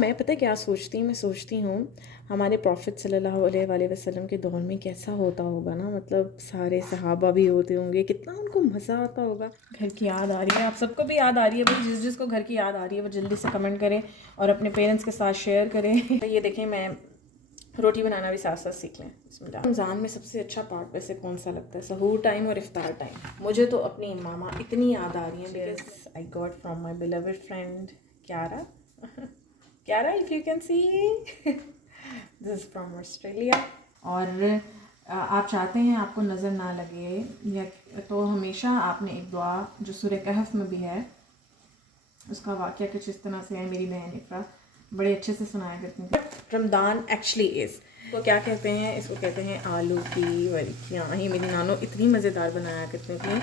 मैं पता है क्या सोचती हूँ, मैं सोचती हूँ हमारे प्रॉफिट सल्लल्लाहु अलैहि वसल्लम के दौर में कैसा होता होगा ना, मतलब सारे सहाबा भी होते होंगे, कितना उनको मज़ा आता होगा। घर की याद आ रही है, आप सबको भी याद आ रही है भाई, जिस जिसको घर की याद आ रही है वो जल्दी से कमेंट करें और अपने पेरेंट्स के साथ शेयर करें। ये देखें, मैं रोटी बनाना भी साथ साथ सीख लें। बिस्मिल्लाह। रमज़ान में सबसे अच्छा पार्ट वैसे कौन सा लगता है? सहूर टाइम और इफ्तार टाइम। मुझे तो अपनी मामा इतनी याद आ रही है, because I got from my beloved friend Kiara. Kiara, if you can see, this is from Australia. और आप चाहते हैं आपको नज़र ना लगे या तो हमेशा आपने एक दुआ जो सूरह कहफ में भी है, उसका वाक़या कुछ इस तरह से है। मेरी बहन इफ़रा बड़े अच्छे से सुनाया करती थी। रमदान एक्चुअली इज़, तो क्या कहते हैं इसको? कहते हैं आलू की वरकियाँ। ये मेरी नानो इतनी मज़ेदार बनाया करती थी,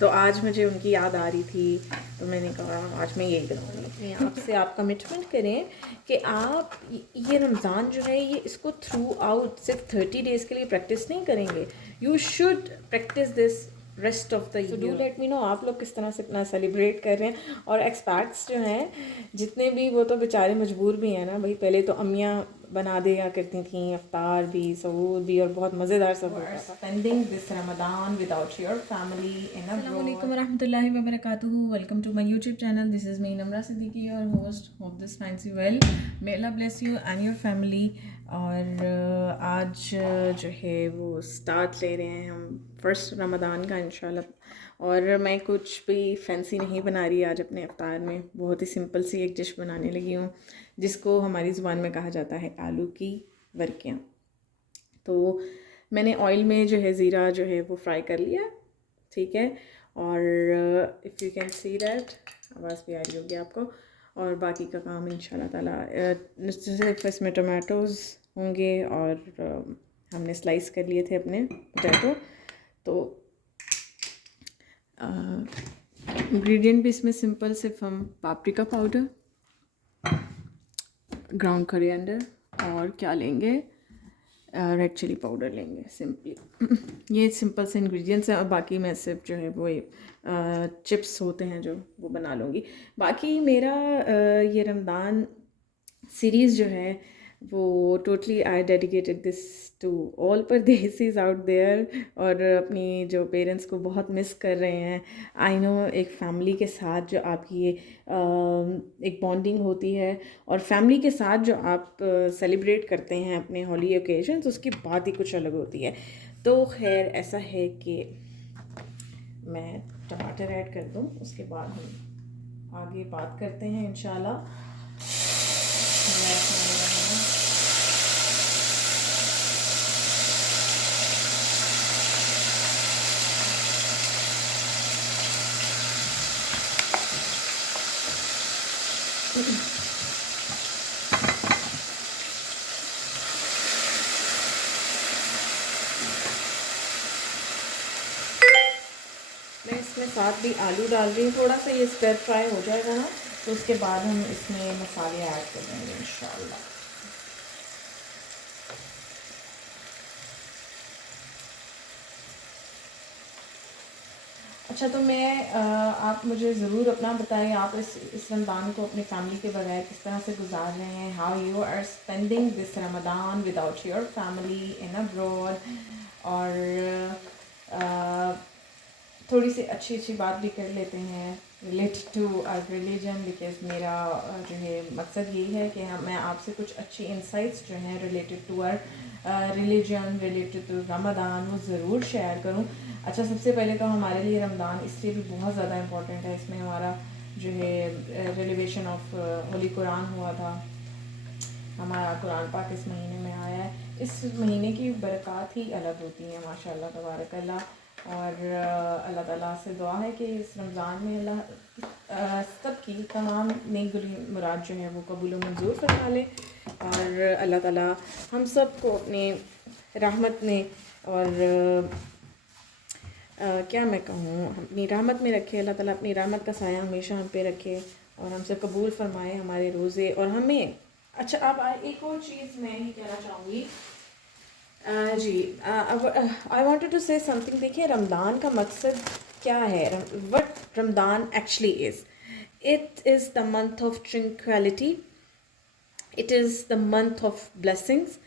तो आज मुझे उनकी याद आ रही थी, तो मैंने कहा आज मैं यही बनाऊँगी। आपसे आप कमिटमेंट करें कि आप ये रमज़ान जो है ये इसको थ्रू आउट सिर्फ 30 डेज़ के लिए प्रैक्टिस नहीं करेंगे। You should practice this rest of the year. Do let me know आप लोग किस तरह से अपना सेलिब्रेट कर रहे हैं। और एक्सपर्ट्स जो हैं जितने भी, वो तो बेचारे मजबूर भी हैं ना भाई। पहले तो अम्मियाँ बना दिया करती थी अफ्तार भी, सहूर भी, और बहुत मज़ेदार सब होता था। Spending this Ramadan without your family in a Assalamualaikum warahmatullahi wabarakatuh. Welcome to my YouTube channel. This is me Namra Siddiqui, your host. Hope this finds you well. May Allah bless you and your family. और आज जो है वो start ले रहे हैं हम first Ramadan का इंशाल्लाह। और मैं कुछ भी फैंसी नहीं बना रही आज अपने अफ्तार में। बहुत ही सिंपल सी एक डिश बनाने लगी हूँ जिसको हमारी ज़ुबान में कहा जाता है आलू की वर्कियाँ। तो मैंने ऑयल में जो है ज़ीरा जो है वो फ्राई कर लिया, ठीक है। और if you can see that, आवाज़ भी आ रही होगी आपको। और बाकी का काम इंशाल्लाह ताला सिर्फ इसमें टमाटोज़ होंगे और हमने स्लाइस कर लिए थे अपने पोटैटो। तो इंग्रेडिएंट भी इसमें सिंपल, सिर्फ हम पापरिका पाउडर, ग्राउंड कोरिएंडर और क्या लेंगे, रेड चिली पाउडर लेंगे सिंपली। ये सिंपल से इंग्रेडिएंट्स हैं। और बाकी मैं सिर्फ जो है वो चिप्स होते हैं जो वो बना लूँगी। बाकी मेरा ये रमज़ान सीरीज़ जो है वो totally I dedicated this to all pardesis out there, और अपनी जो पेरेंट्स को बहुत मिस कर रहे हैं। आई नो, एक फ़ैमिली के साथ जो आपकी ये एक बॉन्डिंग होती है और फैमिली के साथ जो आप सेलिब्रेट करते हैं अपने हॉली ओकेजन्स, उसकी बात ही कुछ अलग होती है। तो खैर ऐसा है कि मैं टमाटर ऐड कर दूँ, उसके बाद हम आगे बात करते हैं इंशाल्लाह। मैं इसमें साथ भी आलू डाल रही हूँ। थोड़ा सा ये स्टर फ्राई हो जाएगा ना, तो उसके बाद हम इसमें मसाले ऐड कर देंगे इंशाल्लाह। अच्छा, तो मैं आप मुझे ज़रूर अपना बताएं, आप इस रमज़ान को अपनी फैमिली के बगैर किस तरह से गुजार रहे हैं। How you are spending this Ramzan without your family in abroad. और थोड़ी सी अच्छी अच्छी बात भी कर लेते हैं related to our religion, because मेरा जो है मकसद यही है कि मैं आपसे कुछ अच्छी इंसाइट्स जो हैं related to our religion, related to Ramzan, वो ज़रूर शेयर करूं। अच्छा, सबसे पहले तो हमारे लिए रमज़ान इसलिए भी बहुत ज़्यादा इम्पोर्टेंट है, इसमें हमारा जो है रिलेवेशन ऑफ होली कुरान हुआ था। हमारा कुरान पाक इस महीने में आया है। इस महीने की बरक़ात ही अलग होती है माशाल्लाह तबारक अल्लाह। और अल्लाह ताला से दुआ है कि इस रमज़ान में अल्लाह सब की तमाम नेक मुराद जो है वो कबूल मंजूर फरमा ले। और अल्लाह ताला हम सब को अपनी रहमत में और क्या मैं कहूँ, अपनी रहमत में रखे। अल्लाह ताला अपनी रहमत का साया हमेशा हम पे रखे और हमसे कबूल फरमाए हमारे रोज़े और हमें। अच्छा, अब एक और चीज़ मैं ही कहना चाहूँगी जी। I wanted to say something. देखिए, रमज़ान का मकसद क्या है, what Ramzan actually is. It is the month of tranquillity it is the month of blessings.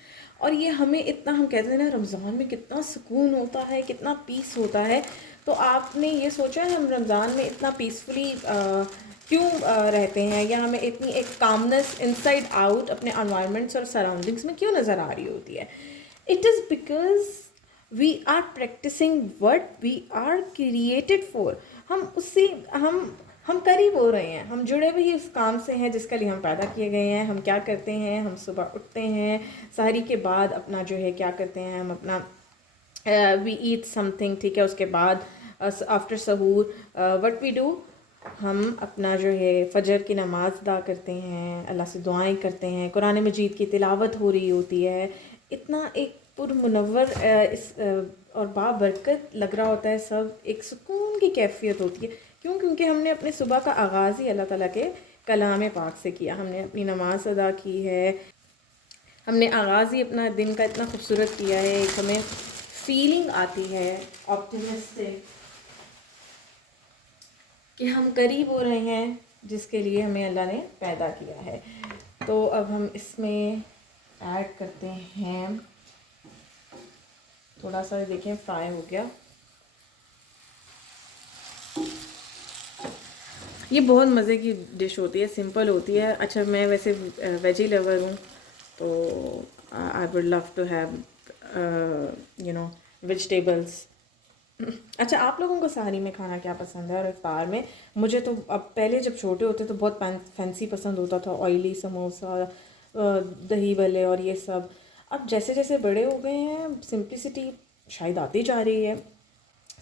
और ये हमें इतना, हम कहते हैं ना रमज़ान में कितना सुकून होता है, कितना पीस होता है। तो आपने ये सोचा है हम रमज़ान में इतना पीसफुली क्यों रहते हैं, या हमें इतनी एक कामनेस इनसाइड आउट अपने एनवायरनमेंट्स और सराउंडिंग्स में क्यों नज़र आ रही होती है? It is because we are practising what we are created for. हम कर ही वो रहे हैं, हम जुड़े भी उस काम से हैं जिसके लिए हम पैदा किए गए हैं। हम क्या करते हैं, हम सुबह उठते हैं, सहरी के बाद अपना जो है क्या करते हैं, हम अपना वी ईट समथिंग, ठीक है, उसके बाद आफ्टर सहूर व्हाट वी डू, हम अपना जो है फजर की नमाज अदा करते हैं, अल्लाह से दुआएं करते हैं, कुरान मजीद की तिलावत हो रही होती है। इतना एक पुरमुनव्वर और बाबरकत लग रहा होता है सब, एक सुकून की कैफियत होती है। क्यों? क्योंकि हमने अपने सुबह का आगाज़ ही अल्लाह ताला के कलाम पाक से किया, हमने अपनी नमाज अदा की है, हमने आगाज़ ही अपना दिन का इतना खूबसूरत किया है। एक हमें फीलिंग आती है ऑप्टिमिस्टिक कि हम करीब हो रहे हैं जिसके लिए हमें अल्लाह ने पैदा किया है। तो अब हम इसमें ऐड करते हैं थोड़ा सा, देखें फ्राई हो गया। ये बहुत मज़े की डिश होती है, सिंपल होती है। अच्छा, मैं वैसे वेजी लवर हूँ, तो I would love to have you know vegetables. अच्छा, आप लोगों को सहरी में खाना क्या पसंद है और इफ्तार में? मुझे तो अब, पहले जब छोटे होते तो बहुत फैंसी पसंद होता था, ऑयली समोसा, दही भल्ले और ये सब। अब जैसे जैसे बड़े हो गए हैं सिंप्लिसिटी शायद आती जा रही है।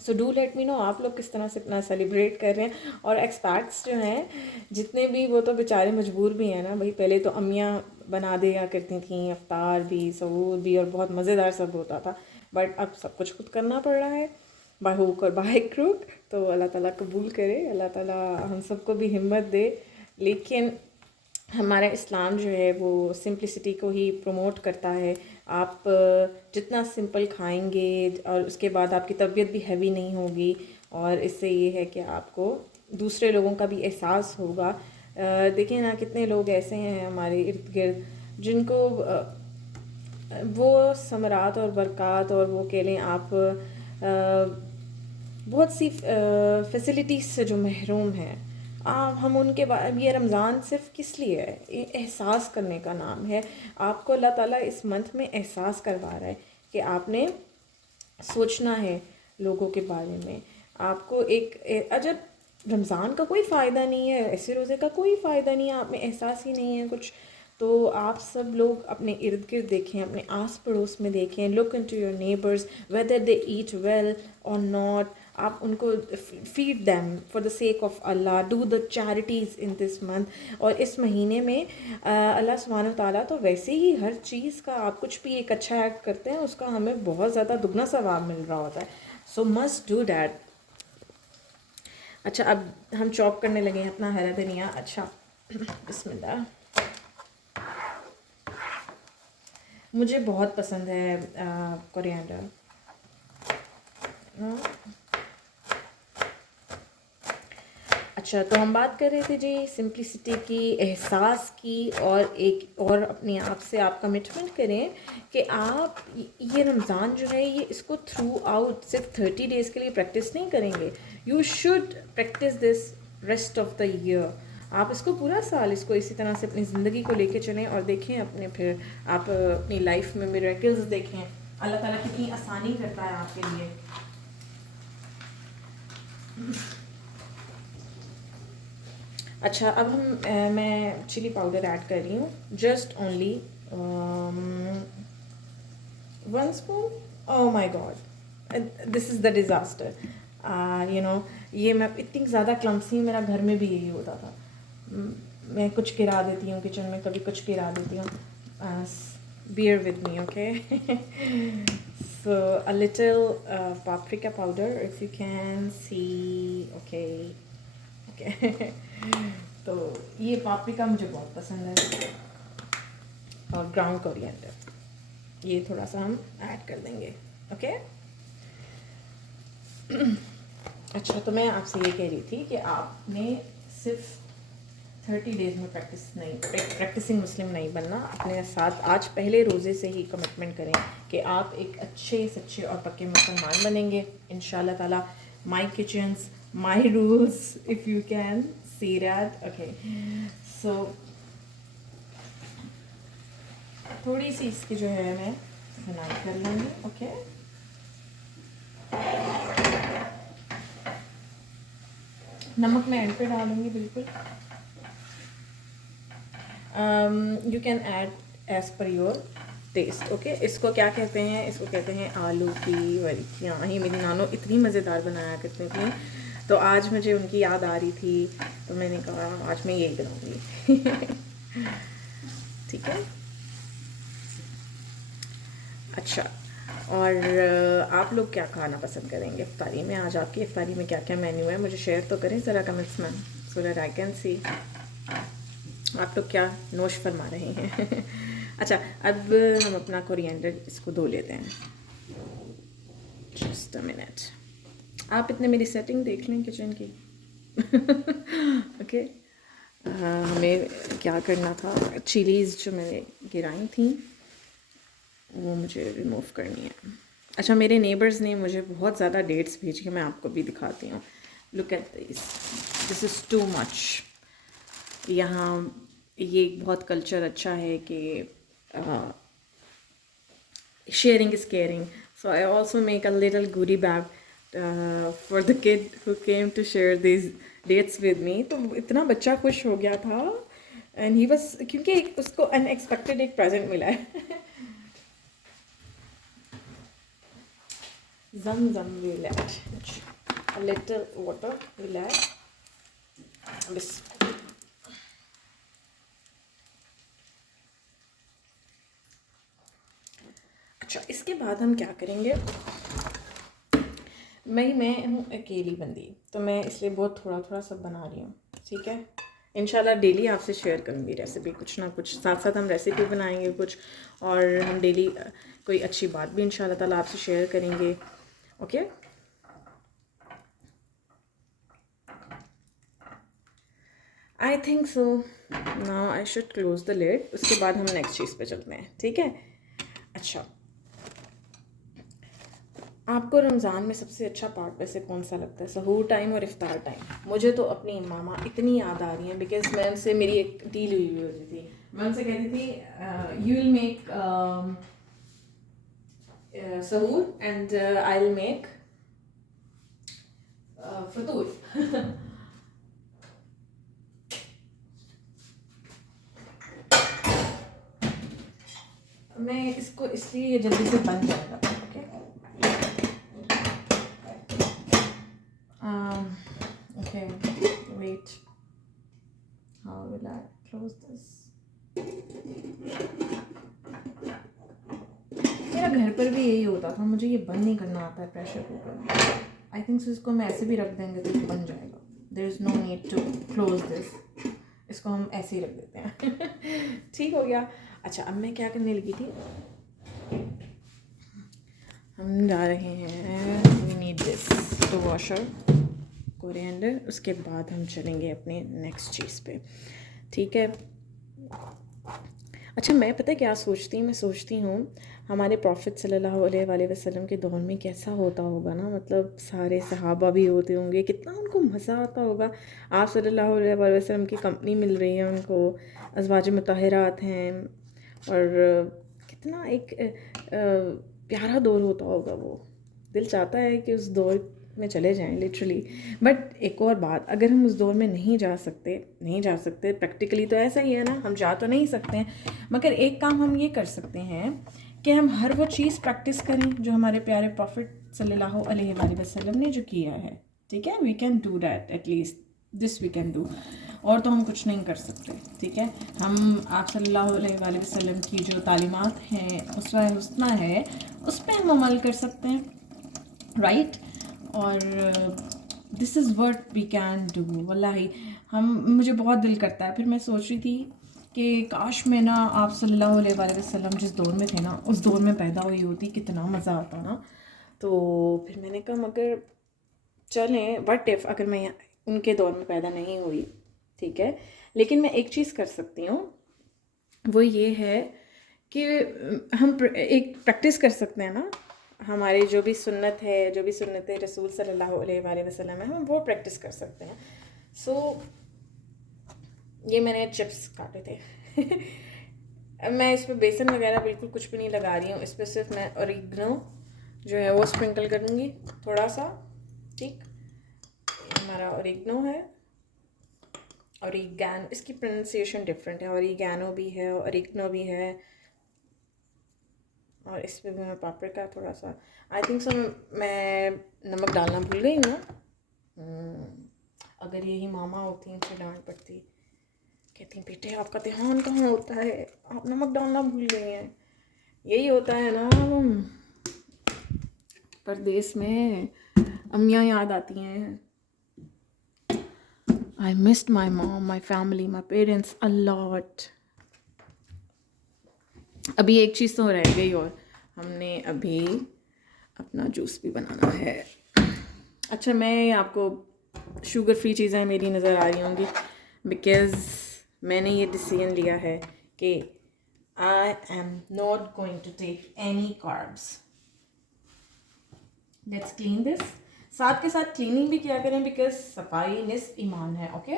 So do let me know आप लोग किस तरह से अपना सेलिब्रेट कर रहे हैं। और एक्सपैट्स जो हैं जितने भी, वो तो बेचारे मजबूर भी हैं ना भाई। पहले तो अम्मियाँ बना दिया करती थी इफ्तार भी, सहूर भी, और बहुत मज़ेदार सब होता था। बट अब सब कुछ खुद करना पड़ रहा है, बाय हुक और बाय क्रूक। तो अल्लाह ताला कबूल करे, अल्लाह ताला हम सबको भी हिम्मत दे। लेकिन हमारा इस्लाम जो है वो सिंप्लिसिटी को ही प्रमोट करता है। आप जितना सिंपल खाएंगे और उसके बाद आपकी तबीयत भी हैवी नहीं होगी, और इससे ये है कि आपको दूसरे लोगों का भी एहसास होगा। देखिए ना, कितने लोग ऐसे हैं हमारे इर्द गिर्द जिनको वो समरात और बरक़ात, और वो कह लें आप बहुत सी फैसिलिटीज़ से जो महरूम हैं। हम उनके बाद, ये रमज़ान सिर्फ किस लिए है? ये एहसास करने का नाम है। आपको अल्लाह ताला इस मंथ में एहसास करवा रहा है कि आपने सोचना है लोगों के बारे में। आपको एक अजब, रमज़ान का कोई फ़ायदा नहीं है, ऐसे रोज़े का कोई फ़ायदा नहीं है, आप में एहसास ही नहीं है कुछ। तो आप सब लोग अपने इर्द गिर्द देखें, अपने आस पड़ोस में देखें, look into your neighbours whether they eat well और नॉट। आप उनको feed them for the sake of Allah, do the charities in this month. और इस महीने में अल्लाह सुब्हान व तआला तो वैसे ही हर चीज़ का, आप कुछ भी एक अच्छा एक्ट करते हैं उसका हमें बहुत ज़्यादा दुगना सवाब मिल रहा होता है। सो मस्ट डू डैट। अच्छा, अब हम चॉप करने लगे हैं अपना हरा धनिया। अच्छा बिस्मिल्लाह। मुझे बहुत पसंद है कोरिएंडर। अच्छा, तो हम बात कर रहे थे जी सिंप्लिसिटी की, एहसास की, और एक और अपने आप से आप कमिटमेंट करें कि आप ये रमज़ान जो है ये इसको थ्रू आउट सिर्फ 30 डेज़ के लिए प्रैक्टिस नहीं करेंगे। You should practice this rest of the year. आप इसको पूरा साल इसको इसी तरह से अपनी ज़िंदगी को लेके चलें, और देखें अपने, फिर आप अपनी लाइफ में मिरेकल्स देखें। अल्लाह ताला कितनी आसानी करता है आपके लिए। अच्छा, अब मैं चिली पाउडर ऐड कर रही हूँ, just only 1 spoon. Oh my God, this is the disaster. You know, ये मैं इतनी ज़्यादा क्लम्सी हूँ, मेरा घर में भी यही होता था। मैं कुछ गिरा देती हूँ किचन में, कभी कुछ गिरा देती हूँ। bear with me, okay? So a little paprika powder, if you can see, okay. तो ये पापरिका मुझे बहुत पसंद है, और ग्राउंड कोरिएंडर ये थोड़ा सा हम ऐड कर देंगे, ओके। अच्छा, तो मैं आपसे ये कह रही थी कि आपने सिर्फ 30 डेज़ में प्रैक्टिसिंग मुस्लिम नहीं बनना। अपने साथ आज पहले रोज़े से ही कमिटमेंट करें कि आप एक अच्छे सच्चे और पक्के मुसलमान बनेंगे इंशाल्लाह ताला। My kitchens, my rules, if you can see that. Okay, so थोड़ी सी इसकी जो है मैं बनाई कर लूँगी। ओके, नमक मैं एंड पे डालूँगी बिल्कुल। You can add as per your taste. Okay, इसको क्या कहते हैं? इसको कहते हैं आलू की वरिकियाँ। ही मेरी नानो इतनी मज़ेदार बनाया करती थी, तो आज मुझे उनकी याद आ रही थी, तो मैंने कहा आज मैं यही बनाऊँगी। ठीक है, अच्छा। और आप लोग क्या खाना पसंद करेंगे इफ्तारी में? आज आपकी इफ्तारी में क्या क्या मेन्यू है, मुझे शेयर तो करें ज़रा कमेंट्स में, so that I can see आप लोग क्या नोश फरमा रहे हैं। अच्छा, अब हम अपना कोरिएंडर इसको धो लेते हैं। जस्ट अ मिनट, आप इतने मेरी सेटिंग देख लें किचन की। ओके, हमें क्या करना था, चिलीज़ जो मैंने गिराई थी वो मुझे रिमूव करनी है। अच्छा, मेरे नेबर्स ने मुझे बहुत ज़्यादा डेट्स भेजी है, मैं आपको भी दिखाती हूँ। Look at this is too much. यहाँ ये बहुत कल्चर अच्छा है कि sharing is caring. So I also make a little goodie bag for the kid who came to share these dates with me. तो इतना बच्चा खुश हो गया था, and he was, क्योंकि उसको unexpected एक present मिला है। Zam we'll add a little water, we'll add this. अच्छा, इसके बाद हम क्या करेंगे? मैं हूँ अकेली बंदी, तो मैं इसलिए बहुत थोड़ा थोड़ा सब बना रही हूँ। ठीक है, इंशाल्लाह डेली आपसे शेयर करूँगी रेसिपी, कुछ ना कुछ साथ साथ हम रेसिपी बनाएंगे कुछ, और हम डेली कोई अच्छी बात भी इंशाल्लाह ताला आपसे शेयर करेंगे। Okay, I think so now I should close the lid. उसके बाद हम नेक्स्ट चीज़ पे चलते हैं। ठीक है, अच्छा, आपको रमज़ान में सबसे अच्छा पार्ट वैसे कौन सा लगता है, सहूर टाइम और इफ्तार टाइम? मुझे तो अपनी मामा इतनी याद आ रही हैं, बिकॉज मैं उनसे मेरी एक डील हुई होती थी। मैं उनसे कहती थी यू विल मेक सहूर एंड आई विल मेक फतूर। मैं इसको इसलिए जल्दी से बन जाएगा। Okay, okay, wait, how will I close this? मेरा घर पर भी यही होता था, मुझे ये बंद नहीं करना आता है प्रेशर कुकर। आई थिंक सो इसको हम ऐसे भी रख देंगे तो ये बन जाएगा। There is no need to close this, इसको हम ऐसे ही रख देते हैं। ठीक हो गया। अच्छा, अब मैं क्या करने लगी थी, हम डाल रहे हैं, we need this to washer coriander. उसके बाद हम चलेंगे अपने नेक्स्ट चीज़ पे। ठीक है, अच्छा, मैं पता है क्या सोचती हूँ? मैं सोचती हूँ हमारे प्रॉफिट सल्लल्लाहु अलैहि वसल्लम के दौर में कैसा होता होगा ना, मतलब सारे सहाबा भी होते होंगे, कितना उनको मज़ा आता होगा। आप सल्लल्लाहु अलैहि वसल्लम की कंपनी मिल रही है उनको, अज़वाज मुतहरात हैं, और कितना एक प्यारा दौर होता होगा वो। दिल चाहता है कि उस दौर में चले जाएं लिटरली। बट एक और बात, अगर हम उस दौर में नहीं जा सकते प्रैक्टिकली तो ऐसा ही है ना, हम जा तो नहीं सकते हैं, मगर एक काम हम ये कर सकते हैं कि हम हर वो चीज़ प्रैक्टिस करें जो हमारे प्यारे प्रॉफिट सल्लल्लाहु अलैहि वसल्लम ने जो किया है। ठीक है, we can do that, at least this we can do. और तो हम कुछ नहीं कर सकते। ठीक है, हम आप सल्लल्लाहु अलैहि वसल्लम की जो तालीमात हैं, उसवा हुस्ना है, उस पर हम अमल कर सकते हैं, राइट। और this is what we can do. वल्लाही मुझे बहुत दिल करता है। फिर मैं सोच रही थी कि काश मैं ना आप सल्लल्लाहु अलैहि वसल्लम जिस दौर में थे ना, उस दौर में पैदा हुई होती, कितना मज़ा आता ना। तो फिर मैंने कहा मगर चलें, व्हाट इफ़ अगर मैं उनके दौर में पैदा नहीं हुई, ठीक है, लेकिन मैं एक चीज़ कर सकती हूँ, वो ये है कि हम एक प्रैक्टिस कर सकते हैं ना, हमारी जो भी सुन्नत है, जो भी सुन्नत रसूल सल्लल्लाहु अलैहि वसल्लम है, हम वो प्रैक्टिस कर सकते हैं। सो ये मैंने चिप्स काटे थे मैं इस पर बेसन वगैरह बिल्कुल कुछ भी नहीं लगा रही हूँ, इस पर सिर्फ मैं ओरिगनो जो है वो स्प्रिंकल करूँगी थोड़ा सा। ठीक, हमारा ओरिगनो है, ओरिगैनो, इसकी प्रोनाउंसिएशन डिफरेंट है, ओरिगैनो भी है, ओरिगनो भी है, और इस पर भी मैं पापरिका थोड़ा सा, आई थिंक सो मैं नमक डालना भूल गई हूँ। अगर यही मामा होती इनसे डांट पड़ती, कहती बेटे आपका ध्यान कहाँ होता है, आप नमक डालना भूल गई हैं। यही होता है ना, परदेश में अम्मियाँ याद आती हैं। I missed my mom, my family, my parents a lot. अभी एक चीज़ तो रह गई, और हमने अभी अपना जूस भी बनाना है। अच्छा, मैं आपको शुगर फ्री चीज़ें मेरी नज़र आ रही होंगी, बिकॉज़ मैंने ये डिसीजन लिया है कि I am not going to take any carbs. Let's clean this. साथ के साथ क्लीनिंग भी किया करें, बिकॉज सफाई निस्फ ईमान है। ओके,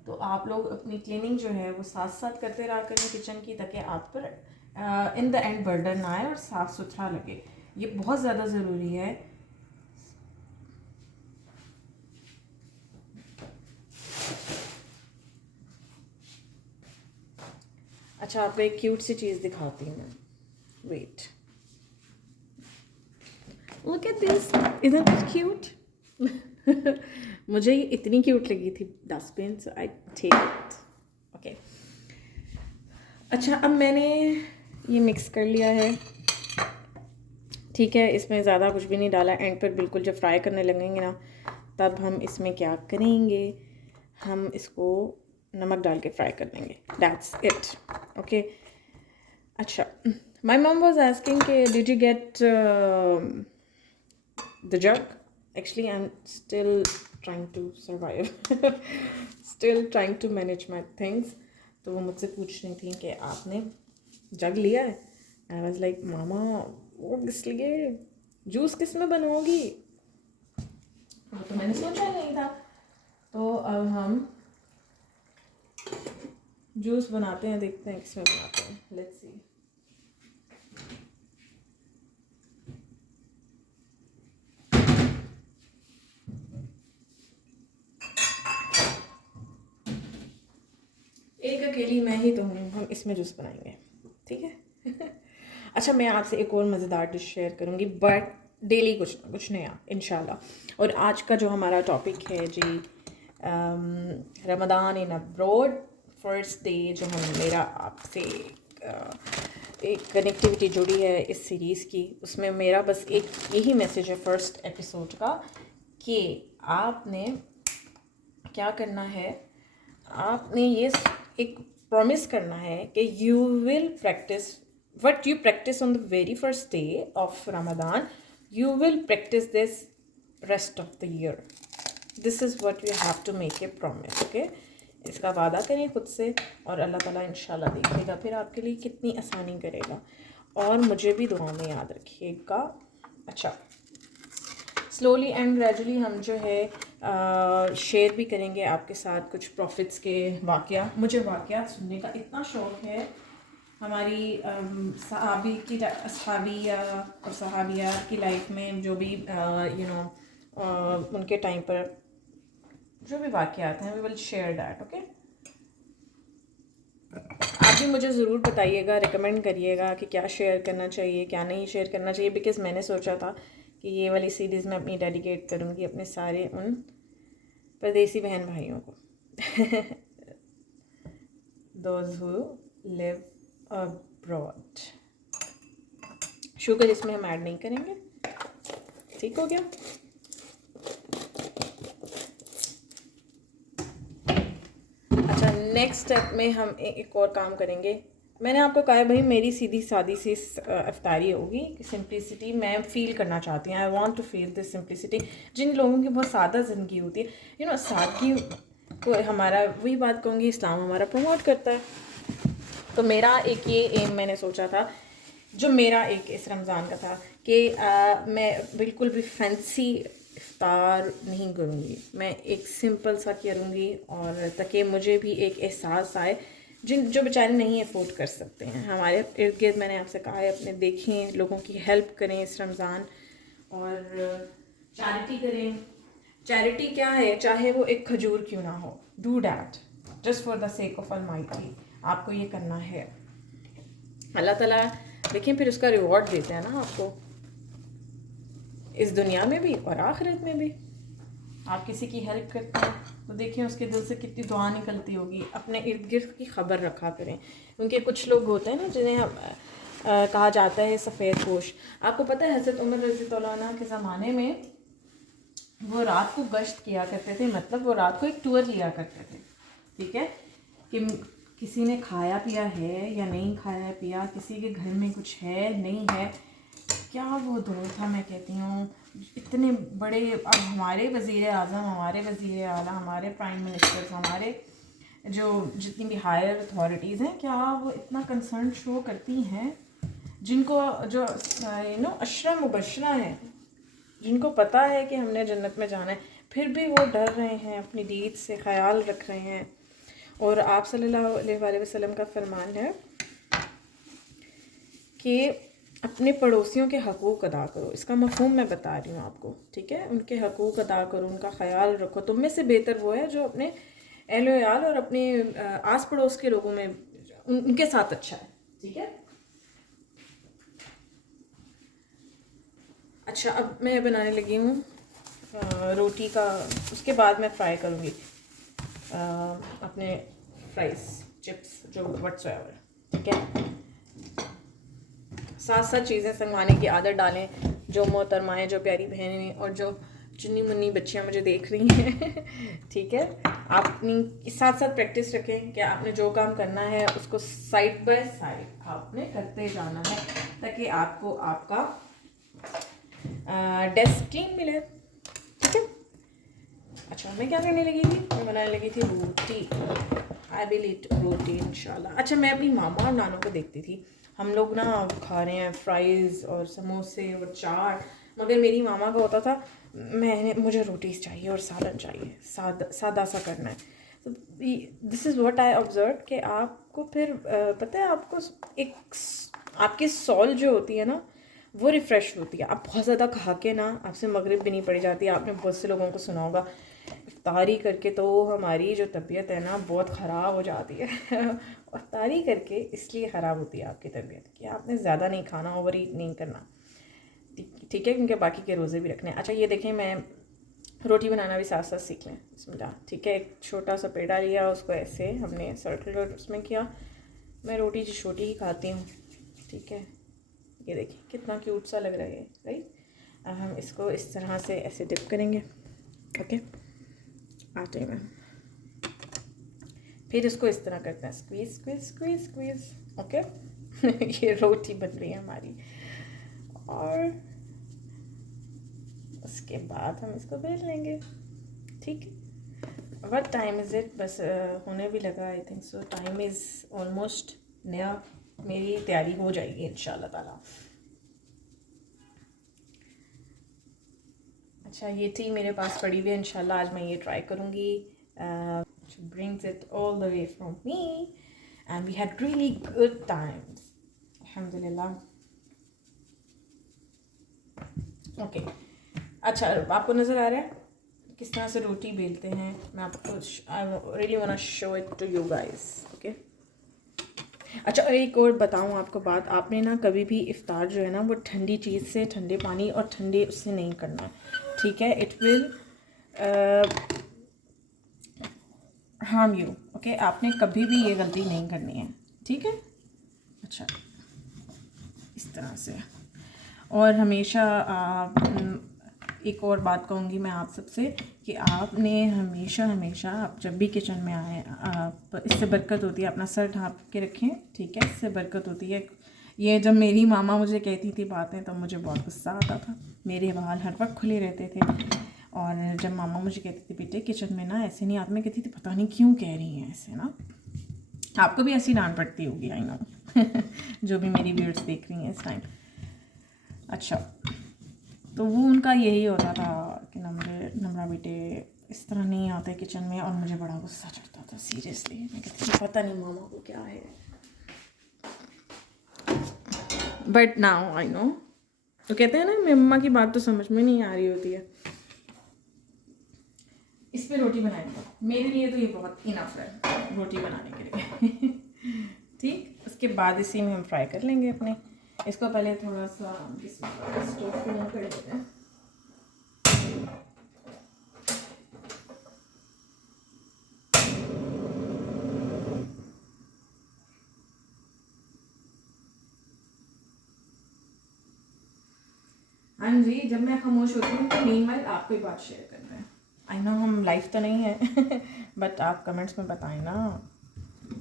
तो आप लोग अपनी क्लीनिंग जो है वो साथ साथ करते रहा करें किचन की, ताकि आप पर इन द एंड बर्डन ना आए और साफ़ सुथरा लगे। ये बहुत ज़्यादा ज़रूरी है। अच्छा, आपको एक क्यूट सी चीज़ दिखाती हूँ मैं, wait, look at this, isn't it cute? मुझे ये इतनी क्यूट लगी थी dustbin, so I take it. Okay, अच्छा, अब मैंने ये मिक्स कर लिया है, ठीक है। इसमें ज़्यादा कुछ भी नहीं डाला। एंड पर बिल्कुल जब फ्राई करने लगेंगे ना, तब हम इसमें क्या करेंगे, हम इसको नमक डाल के फ्राई कर देंगे। That's it. ओके, अच्छा, माई मॉम वॉज आस्किंग के did you get the jug? Actually I am still trying to survive, still trying to manage my things. तो वो मुझसे पूछ रही थी कि आपने जग लिया है। आई वॉज लाइक मामा वो किस लिए, जूस किस में बनवाओगी? वो तो मैंने सोचा नहीं था। तो अब हम जूस बनाते हैं, देखते हैं किसमें बनाते हैं। Let's see. एक अकेली मैं ही तो हूँ, हम इसमें जूस बनाएंगे, ठीक है। अच्छा, मैं आपसे एक और मज़ेदार डिश शेयर करूँगी, बट डेली कुछ नया इंशाल्लाह। और आज का जो हमारा टॉपिक है जी, Ramzan in abroad, first day, जो हम मेरा आपसे एक कनेक्टिविटी जुड़ी है इस सीरीज़ की, उसमें मेरा बस एक यही मैसेज है फर्स्ट एपिसोड का, कि आपने क्या करना है, आपने ये एक प्रॉमिस करना है कि you will practice what you practice on the very first day of Ramadan, you will practice this rest of the year. This is what you have to make a promise. Okay, इसका वादा करें खुद से, और अल्लाह ताला इंशाल्लाह देखेगा फिर आपके लिए कितनी आसानी करेगा, और मुझे भी दुआ में याद रखिएगा। अच्छा, स्लोली एंड ग्रेजुअली हम जो है शेयर भी करेंगे आपके साथ कुछ प्रॉफिट्स के वाक़या। मुझे वाक़यात सुनने का इतना शौक़ है। हमारी सहाबी की सहाबिया और सहाबिया की लाइफ में जो भी उनके टाइम पर जो भी वाक़यात हैं, we will share that. Okay, आप भी मुझे ज़रूर बताइएगा, रिकमेंड करिएगा कि क्या शेयर करना चाहिए, क्या नहीं शेयर करना चाहिए, बिकॉज़ मैंने सोचा था कि ये वाली सीरीज़ मैं अपनी डेडिकेट करूँगी अपने सारे उन परदेसी बहन भाइयों को, those who live abroad. Sugar इसमें हम ऐड नहीं करेंगे, ठीक हो गया। अच्छा, नेक्स्ट स्टेप में हम एक और काम करेंगे। मैंने आपको कहा है भाई, मेरी सीधी सादी सी इफ्तारी होगी, सिंप्लिसिटी मैं फ़ील करना चाहती हूँ। I want to feel this simplicity. जिन लोगों की बहुत सादा ज़िंदगी होती है, सादगी तो हमारा वही बात कहूँगी, इस्लाम हमारा प्रमोट करता है। तो मेरा एक ये एम मैंने सोचा था, जो मेरा एक इस रमज़ान का था कि मैं बिल्कुल भी फैंसी इफ्तार नहीं करूँगी, मैं एक सिंपल सा करूँगी, और ताकि मुझे भी एक एहसास आए जो बेचारे नहीं अफोर्ड कर सकते हैं। हमारे इर्द गिर्द मैंने आपसे कहा है, अपने देखें, लोगों की हेल्प करें इस रमज़ान, और चैरिटी करें। चैरिटी क्या है, चाहे वो एक खजूर क्यों ना हो, do that just for the sake of Almighty. आपको ये करना है, अल्लाह ताला देखिए फिर उसका रिवॉर्ड देते हैं ना आपको, इस दुनिया में भी और आखिरत में भी। आप किसी की हेल्प करते हैं तो देखिए उसके दिल से कितनी दुआ निकलती होगी। अपने इर्द गिर्द की खबर रखा करें, क्योंकि कुछ लोग होते हैं ना जिन्हें कहा जाता है सफ़ेद पोश। आपको पता है हज़रत उमर रज़ियल्लाहु अन्हु के ज़माने में वो रात को गश्त किया करते थे, मतलब वो रात को एक टूर लिया करते थे, ठीक है, कि किसी ने खाया पिया है या नहीं खाया पिया, किसी के घर में कुछ है नहीं है। क्या वो दौर था, मैं कहती हूँ इतने बड़े, अब हमारे वज़ीर आज़म, हमारे वज़ीर आला, हमारे प्राइम मिनिस्टर्स, हमारे जो जितनी भी हायर अथॉरिटीज़ हैं, क्या वो इतना कंसर्न शो करती हैं, जिनको जो अशरा मुबशरा हैं, जिनको पता है कि हमने जन्नत में जाना है, फिर भी वो डर रहे हैं, अपनी दीद से ख्याल रख रहे हैं। और आप सल्लल्लाहु अलैहि वसल्लम का फरमान है कि अपने पड़ोसियों के हकूक़ अदा करो। इसका मफ़हूम मैं बता रही हूँ आपको, ठीक है, उनके हकूक़ अदा करो, उनका ख्याल रखो। तुम में से बेहतर वो है जो अपने अहलो याल और अपने आस पड़ोस के लोगों में उनके साथ अच्छा है, ठीक है। अच्छा, अब मैं बनाने लगी हूँ रोटी का, उसके बाद मैं फ्राई करूँगी अपने फ्राइज़, चिप्स, जो व्हाट्सएवर, ठीक है। साथ साथ चीज़ें संगवाने की आदत डालें, जो मोहतरमाएँ, जो प्यारी बहनें और जो चुन्नी मुन्नी बच्चियाँ मुझे देख रही हैं ठीक है, आप अपनी साथ साथ प्रैक्टिस रखें कि आपने जो काम करना है उसको साइड बाय साइड आपने करते जाना है, ताकि आपको आपका डेस्क क्लीन मिले, ठीक है। अच्छा, मैं क्या करने लगी थी, मैं बनाने लगी थी रोटी। आई विल ईट रोटी इंशाल्लाह। अच्छा, मैं अपनी मामा और नानों को देखती थी, हम लोग ना खा रहे हैं फ्राइज़ और समोसे और चाट, मगर मेरी मामा का होता था मुझे रोटी चाहिए और सालन चाहिए, सादा सा करना है। तो this is what I observe कि आपको फिर पता है, आपको एक आपकी सॉल जो होती है ना वो रिफ़्रेश होती है। आप बहुत ज़्यादा खा के ना आपसे मगरिब भी नहीं पड़ी जाती। आपने बहुत से लोगों को सुना होगा इफ्तारी करके तो हमारी जो तबीयत है ना बहुत ख़राब हो जाती है इफ्तारी करके इसलिए ख़राब होती है आपकी तबीयत कि आपने ज़्यादा नहीं खाना, ओवर ईट नहीं करना, ठीक है, क्योंकि बाकी के रोज़े भी रखने हैं। अच्छा, ये देखें, मैं रोटी बनाना भी साथ साथ सीख लें, बिस्मिल्लाह, ठीक है। एक छोटा सा पेड़ा लिया, उसको ऐसे हमने सर्कुलर उसमें किया। मैं रोटी जो छोटी ही खाती हूँ, ठीक है। ये देखिए कितना क्यूट सा लग रहा है, राइट। अब हम इसको इस तरह से ऐसे डिप करेंगे, ओके, आटे में। फिर इसको इस तरह करते हैं, squeeze squeeze squeeze squeeze, okay ये रोटी बन रही है हमारी। और उसके बाद हम इसको बेल लेंगे, ठीक है। व्हाट टाइम इज़ इट, बस होने भी लगा, आई think so time is almost नया, मेरी तैयारी हो जाएगी इंशाल्लाह ताला। अच्छा, ये टी मेरे पास पड़ी हुई है, इंशाल्लाह आज मैं ये ट्राई करूँगी। brings it all the way from me and we had really good times, alhamdulillah. Okay, अच्छा, आपको नज़र आ रहा है किस तरह से रोटी बेलते हैं? मैं आपको I really want to show it to you guys, okay. अच्छा, एक और बताऊं आपको बात, आपने ना कभी भी इफ्तार जो है ना वो ठंडी चीज़ से, ठंडे पानी और ठंडे उससे नहीं करना है, ठीक है। It will harm you, okay. आपने कभी भी ये गलती नहीं करनी है, ठीक है। अच्छा, इस तरह से। और हमेशा एक और बात कहूँगी मैं आप सबसे कि आपने हमेशा हमेशा आप जब भी किचन में आए, आप इससे बरकत होती है, अपना सर ढाँप के रखें, ठीक है, इससे बरकत होती है। ये जब मेरी मामा मुझे कहती थी बातें तब मुझे बहुत गुस्सा आता था, मेरे बाल हर वक्त खुले रहते थे और जब मामा मुझे कहती थी बेटे किचन में ना ऐसे नहीं, आती मैं कहती थी पता नहीं क्यों कह रही हैं ऐसे ना। आपको भी ऐसी डांट पड़ती होगी, आई नो जो भी मेरी वीडियोस देख रही हैं इस टाइम। अच्छा, तो वो उनका यही होता था कि नम्रा बेटे इस तरह नहीं आते किचन में, और मुझे बड़ा गुस्सा चढ़ता था सीरियसली। मैं कहती थी पता नहीं मामा को क्या है, बट नाउ आई नो। तो कहते हैं ना मम्मा की बात तो समझ में नहीं आ रही होती है। इस पे रोटी बनाएंगे, मेरे लिए तो ये बहुत इनफ है रोटी बनाने के लिए ठीक, उसके बाद इसी में हम फ्राई कर लेंगे अपने इसको। पहले थोड़ा सा स्टोव को ऑन कर देते हैं। हाँ जी, जब मैं खामोश होती हूँ तो मीनवाइल आप कोई बात शेयर कर रहे हैं। आई नो हम लाइव तो नहीं है बट आप कमेंट्स में बताएं ना,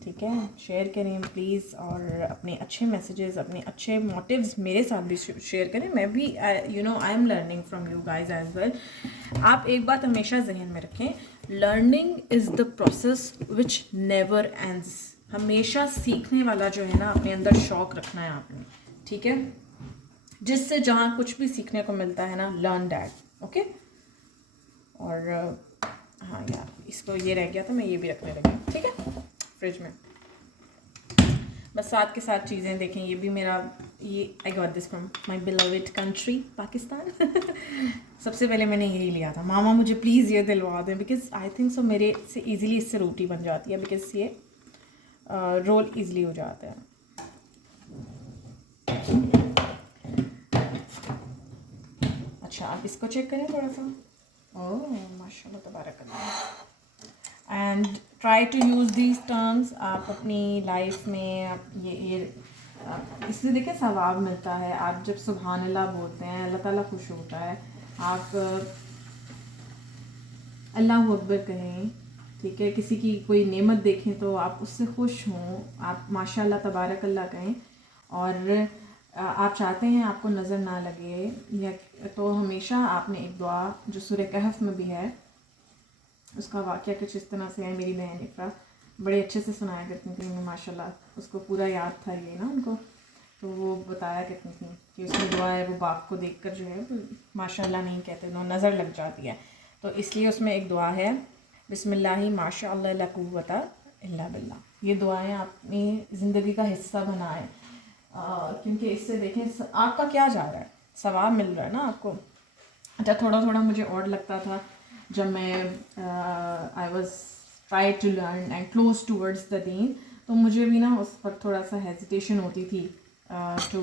ठीक है, शेयर करें प्लीज़। और अपने अच्छे मैसेजेस, अपने अच्छे मोटिव्स मेरे साथ भी शेयर करें। मैं भी you know I am learning from you guys as well. आप एक बात हमेशा जहन में रखें, learning is the process which never ends. हमेशा सीखने वाला जो है ना, अपने अंदर शौक़ रखना है आपने, ठीक है, जिससे जहाँ कुछ भी सीखने को मिलता है ना, लर्न दैट, ओके। और हाँ यार, इसको ये रह गया था, मैं ये भी रखने लगी, ठीक है, फ्रिज में। बस साथ के साथ चीज़ें देखें, ये भी मेरा, ये I got this from my beloved country Pakistan सबसे पहले मैंने यही लिया था, मामा मुझे प्लीज़ ये दिलवा दें, बिकॉज आई थिंक सो मेरे से ईज़िली इससे रोटी बन जाती है, बिकॉज ये रोल ईज़िली हो जाता है। अच्छा, आप इसको चेक करें थोड़ा सा। ओह माशाल्लाह तबारकल्लाह। And try to use these terms आप अपनी लाइफ में। आप ये इससे देखिए सवाब मिलता है। आप जब सुभान अल्लाह बोलते हैं, अल्लाह ताला खुश होता है। आप अल्लाह अकबर कहें, ठीक है, किसी की कोई नेमत देखें तो आप उससे खुश हों, आप माशाल्लाह तबारकल्लाह कहें। और आप चाहते हैं आपको नज़र ना लगे, या तो हमेशा आपने एक दुआ जो सूरह कहफ में भी है, उसका वाक़या कुछ इस तरह से है। मेरी बहन इफ़रा बड़े अच्छे से सुनाया करती थी, मैं माशाल्लाह उसको पूरा याद था ये ना उनको, तो वो बताया करती थी कि उसमें दुआ है, वो बाप को देखकर जो है माशाल्लाह नहीं कहते, तो नज़र लग जाती है। तो इसलिए उसमें एक दुआ है, बिस्मिल्लाहि माशाअल्लाह ला कुव्वता इल्ला बिल्लाह। ये दुआएं अपनी ज़िंदगी का हिस्सा बनाएं, क्योंकि इससे देखें आपका क्या जा रहा है, सवाब मिल रहा है ना आपको। अच्छा, थोड़ा थोड़ा मुझे और लगता था जब मैं I was try to learn and close towards the दीन, तो मुझे भी ना उस पर थोड़ा सा हेजिटेशन होती थी to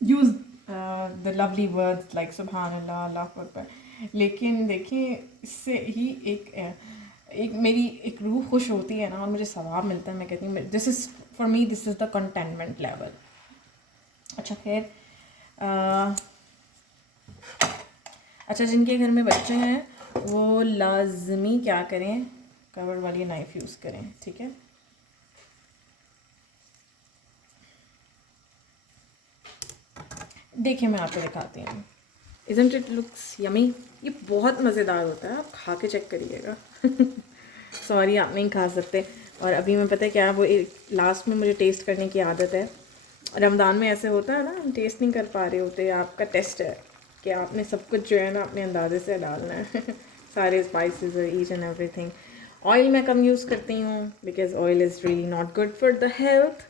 use the lovely words like सुभान अल्लाह, अल्लाह अकबर। लेकिन देखिए इससे ही एक मेरी एक रूह खुश होती है ना, और मुझे सवाब मिलता है। मैं कहती हूँ this is for me, this is the containment level. अच्छा खैर, अच्छा जिनके घर में बच्चे हैं वो लाजमी क्या करें, कवर वाली नाइफ़ यूज़ करें, ठीक है। देखिए मैं आपको दिखाती हूँ, इज़न्ट इट लुक्स यमी। ये बहुत मज़ेदार होता है, आप खा के चेक करिएगा सॉरी आप नहीं खा सकते। और अभी मैं पता है क्या, वो लास्ट में मुझे टेस्ट करने की आदत है। रमज़ान में ऐसे होता है ना, हम टेस्ट नहीं कर पा रहे होते, आपका टेस्ट है कि आपने सब कुछ जो है ना अपने अंदाजे से डालना है सारे spices each and everything. Oil मैं कम यूज़ करती हूँ because oil is really not good for the health,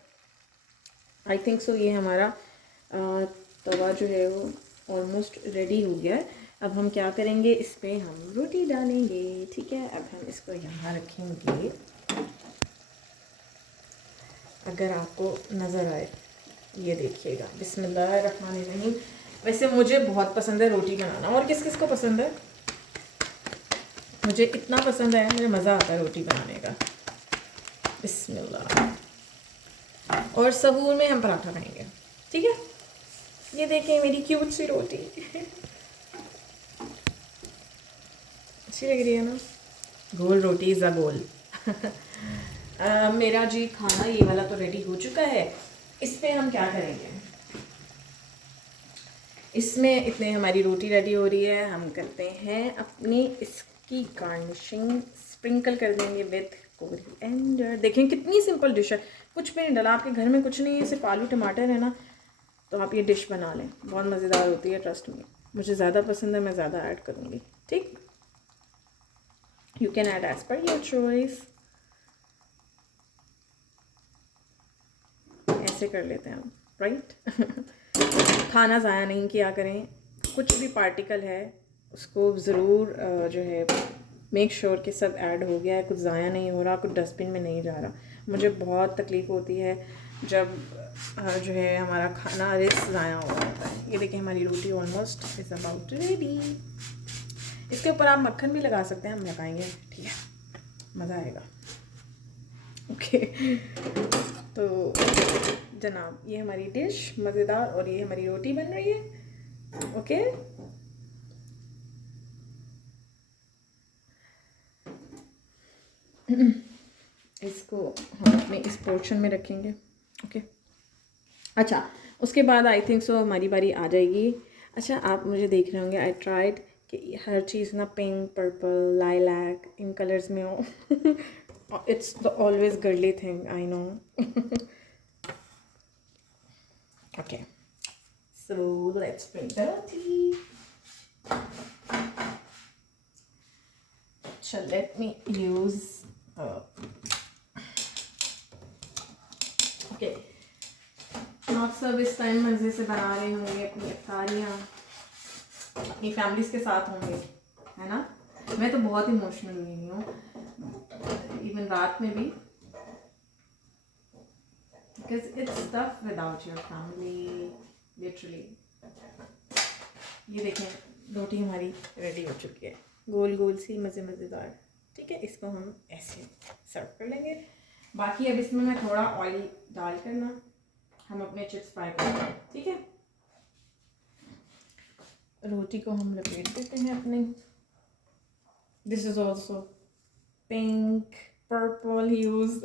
I think सो। ये हमारा तवा जो है वो ऑलमोस्ट रेडी हो गया है। अब हम क्या करेंगे, इस पर हम रोटी डालेंगे, ठीक है। अब हम इसको यहाँ रखेंगे, अगर आपको नज़र आए ये देखिएगा, बिस्मिल्लाहिर्रहमानिर्रहीम। वैसे मुझे बहुत पसंद है रोटी बनाना, और किस किस को पसंद है, मुझे इतना पसंद है, मुझे मज़ा आता है रोटी बनाने का। बिस्मिल्लाह। और सहूर में हम पराठा खाएंगे, ठीक है। ये देखें मेरी क्यूट सी रोटी अच्छी लग रही है ना, गोल रोटी इज़ अ गोल मेरा जी खाना ये वाला तो रेडी हो चुका है। इस पे हम क्या करेंगे, इसमें इतने हमारी रोटी रेडी हो रही है, हम करते हैं अपनी इसकी गार्निशिंग, स्प्रिंकल कर देंगे विथ कोरिएंडर। देखें कितनी सिंपल डिश है, कुछ भी नहीं डाला, आपके घर में कुछ नहीं है, सिर्फ आलू टमाटर है ना, तो आप ये डिश बना लें, बहुत मज़ेदार होती है, ट्रस्ट मी। मुझे ज़्यादा पसंद है, मैं ज़्यादा ऐड करूँगी, ठीक। You can add as per your choice. ऐसे कर लेते हैं हम, राइट। खाना ज़ाया नहीं किया करें, कुछ भी पार्टिकल है उसको ज़रूर जो है मेक श्योर कि सब ऐड हो गया है, कुछ ज़ाया नहीं हो रहा, कुछ डस्टबिन में नहीं जा रहा। मुझे बहुत तकलीफ़ होती है जब जो है हमारा खाना रिस्क ज़ाया हो जाता है। ये देखिए हमारी रोटी ऑलमोस्ट इज़ अबाउट रेडी। इसके ऊपर आप मक्खन भी लगा सकते हैं, हम लगाएंगे, ठीक है, मज़ा आएगा। ओके तो जनाब ये हमारी डिश मज़ेदार, और ये हमारी रोटी बन रही है। ओके इसको हम अपने इस पोर्शन में रखेंगे। ओके अच्छा, उसके बाद आई थिंक सो हमारी बारी आ जाएगी। अच्छा आप मुझे देख रहे होंगे, आई ट्राइड कि हर चीज़ ना पिंक, पर्पल, लाइलैक इन कलर्स में हो। It's the always girly thing, I know. Okay so let's bring the T. अच्छा लेट मी यूज़ ओके। आप सब इस टाइम मज़े से बना रहे होंगे अपनी इफ्तारियाँ, अपनी फैमिलीज़ के साथ होंगे, है ना। मैं तो बहुत इमोशनल हुई हूँ, इवन रात में भी, because it's tough without your family literally. ये देखें रोटी हमारी रेडी हो चुकी है, गोल गोल सी मज़ेदार, ठीक है। इसको हम ऐसे सर्व कर लेंगे। बाकी अब इसमें मैं थोड़ा ऑयल डाल कर ना हम अपने चिप्स फ्राई करेंगे, ठीक है। रोटी को हम लपेट देते हैं अपने। This is also pink purple huge.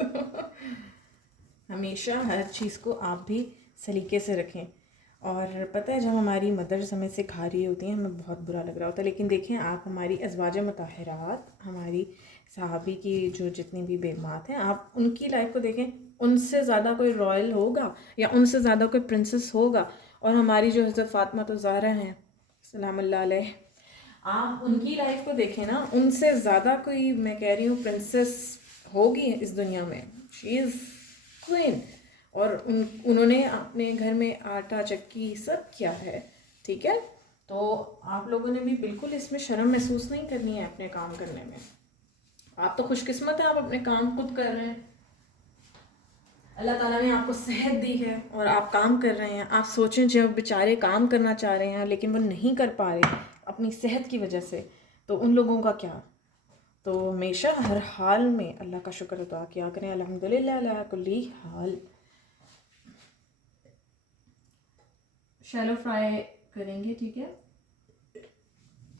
हमेशा हर चीज़ को आप भी सलीके से रखें। और पता है जब हमारी मदर्स हमें सिखा रही होती हैं हमें बहुत बुरा लग रहा होता है, लेकिन देखें आप हमारी अज़वाज मुताहरात, हमारी सहाबी की जो जितनी भी बेगमात हैं, आप उनकी लाइफ को देखें, उनसे ज़्यादा कोई रॉयल होगा या उनसे ज़्यादा कोई प्रिंसेस होगा। और हमारी जो हज़रत फ़ातिमा तो ज़हरा हैं सलामुल्लाह अलैह, आप उनकी लाइफ को देखें ना, उनसे ज़्यादा कोई, मैं कह रही हूँ, प्रिंसेस होगी इस दुनिया में। She is queen. और उन्होंने अपने घर में आटा चक्की सब किया है, ठीक है। तो आप लोगों ने भी बिल्कुल इसमें शर्म महसूस नहीं करनी है अपने काम करने में। आप तो खुशकिस्मत हैं, आप अपने काम खुद कर रहे हैं, अल्लाह ताला ने आपको सेहत दी है और आप काम कर रहे हैं। आप सोचें जब बेचारे काम करना चाह रहे हैं लेकिन वो नहीं कर पा रहे अपनी सेहत की वजह से, तो उन लोगों का क्या। तो हमेशा हर हाल में अल्लाह का शुक्र अदा किया करें, अल्हम्दुलिल्लाह अला कुल्ली हाल। शैलो फ्राई करेंगे, ठीक है।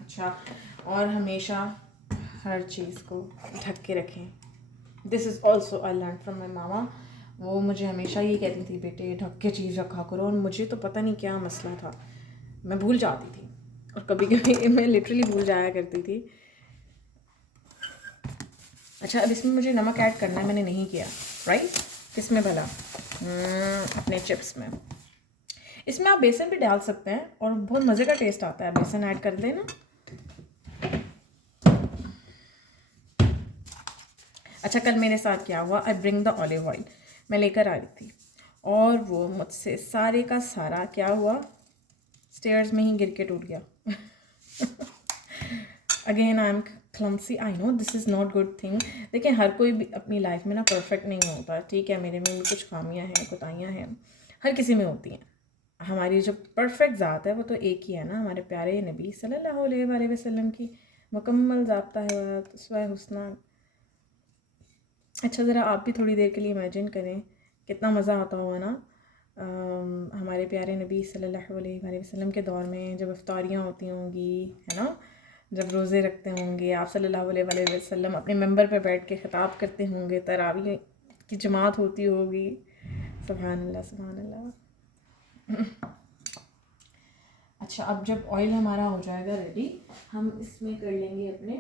अच्छा, और हमेशा हर चीज़ को ढक के रखें। This is also I learn from my mama. वो मुझे हमेशा ये कहती थी, बेटे ढक के चीज़ रखा करो। और मुझे तो पता नहीं क्या मसला था, मैं भूल जाती थी, और कभी कभी मैं लिटरली भूल जाया करती थी। अच्छा अब इसमें मुझे नमक ऐड करना है, मैंने नहीं किया, राइट। किस में भला? अपने चिप्स में। इसमें आप बेसन भी डाल सकते हैं और बहुत मज़े का टेस्ट आता है, बेसन ऐड कर देना। अच्छा कल मेरे साथ क्या हुआ, I bring the olive oil, मैं लेकर आ रही थी और वो मुझसे सारे का सारा क्या हुआ, स्टेयर्स में ही गिर के टूट गया। Again I am clumsy, I know this is not good thing. देखिए हर कोई भी अपनी लाइफ में ना परफेक्ट नहीं होता, ठीक है। मेरे में भी कुछ खामियां हैं, कोताहियाँ हैं, हर किसी में होती हैं। हमारी जो परफेक्ट ज़ात है वो तो एक ही है ना, हमारे प्यारे नबी सल्लल्लाहु अलैहि वसल्लम की मुकम्मल ज़ाब्ता है उसवा हुस्ना। अच्छा ज़रा आप भी थोड़ी देर के लिए इमेजिन करें कितना मज़ा आता होगा ना हमारे प्यारे नबी सल्लल्लाहु अलैहि वसल्लम के दौर में, जब इफ्तारियाँ होती होंगी, है ना, जब रोज़े रखते होंगे, आप सल्लल्लाहु अलैहि वसल्लम अपने मंबर पर बैठ के ख़िताब करते होंगे, तरावी की जमात होती होगी। सुभान अल्लाह सुभान अल्लाह। अच्छा, अब जब ऑयल हमारा हो जाएगा रेडी, हम इसमें कर लेंगे अपने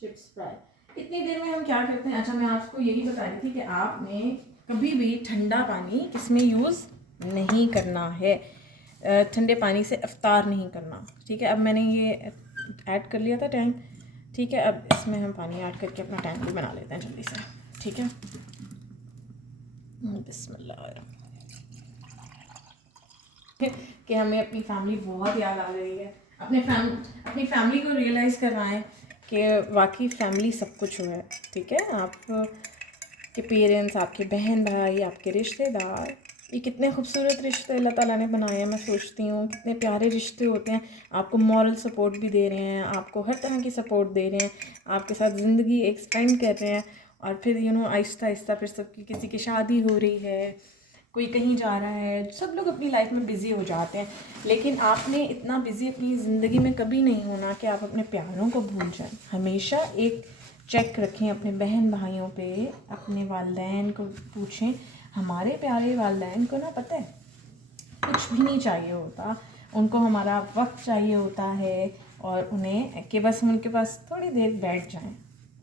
चिप्स फ्राई। इतनी देर में हम क्या करते हैं, अच्छा मैं आपको यही बता रही थी कि आपने कभी भी ठंडा पानी इसमें यूज़ नहीं करना है, ठंडे पानी से इफ्तार नहीं करना, ठीक है। अब मैंने ये ऐड कर लिया था टाइम, ठीक है। अब इसमें हम पानी ऐड करके अपना टाइम भी बना लेते हैं जल्दी से, ठीक है। बिस्मिल्लाह। कि हमें अपनी फैमिली बहुत याद आ रही है, अपनी फैमिली को रियलाइज़ करवाएं कि वाकई फैमिली सब कुछ है, ठीक है। आप के पेरेंट्स, आपके बहन भाई, आपके रिश्तेदार, ये कितने खूबसूरत रिश्ते अल्लाह ताला ने बनाए हैं। मैं सोचती हूँ कितने प्यारे रिश्ते होते हैं। आपको मॉरल सपोर्ट भी दे रहे हैं, आपको हर तरह की सपोर्ट दे रहे हैं, आपके साथ ज़िंदगी एक स्पेंड कर रहे हैं, और फिर आहिस्ता आहिस्ता फिर सबकी, किसी की शादी हो रही है, कोई कहीं जा रहा है, सब लोग अपनी लाइफ में बिज़ी हो जाते हैं। लेकिन आपने इतना बिज़ी अपनी ज़िंदगी में कभी नहीं होना कि आप अपने प्यारों को भूल जाएं। हमेशा एक चेक रखें अपने बहन भाइयों पे, अपने वालिदैन को पूछें। हमारे प्यारे वालिदैन को ना पता है कुछ भी नहीं चाहिए होता, उनको हमारा वक्त चाहिए होता है, और उन्हें कि बस हम उनके पास थोड़ी देर बैठ जाएं,